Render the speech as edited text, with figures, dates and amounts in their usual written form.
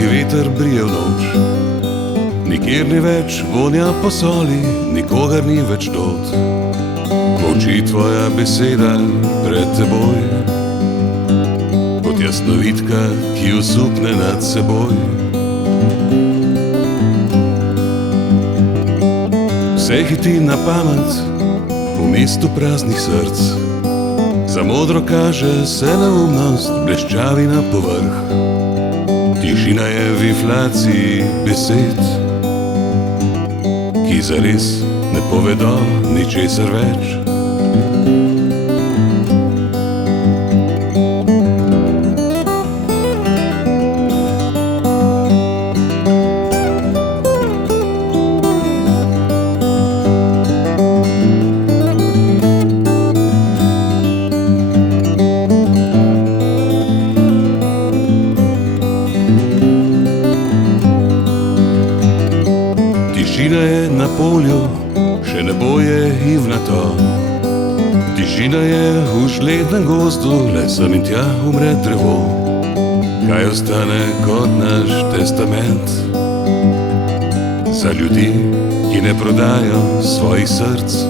Morski veter brije v noč, nikjer ni več vonja po soli, nikogar ni več dot. Molči tvoja beseda pred teboj, kot jasnovidka, ki usupne nad seboj. Vse hiti na pamet v mestu praznih src, za modro kaže se neumnost, bleščavi na povrh. Tišina je v inflaciji besed, ki zares ne povedo ničesar več. Tišina je na polju, še nebo je ivnato. Tišina je v žlednem gozdu, le sem in tja umre drevo. Kaj ostane kot naš testament za ljudi, ki ne prodajo svojih src?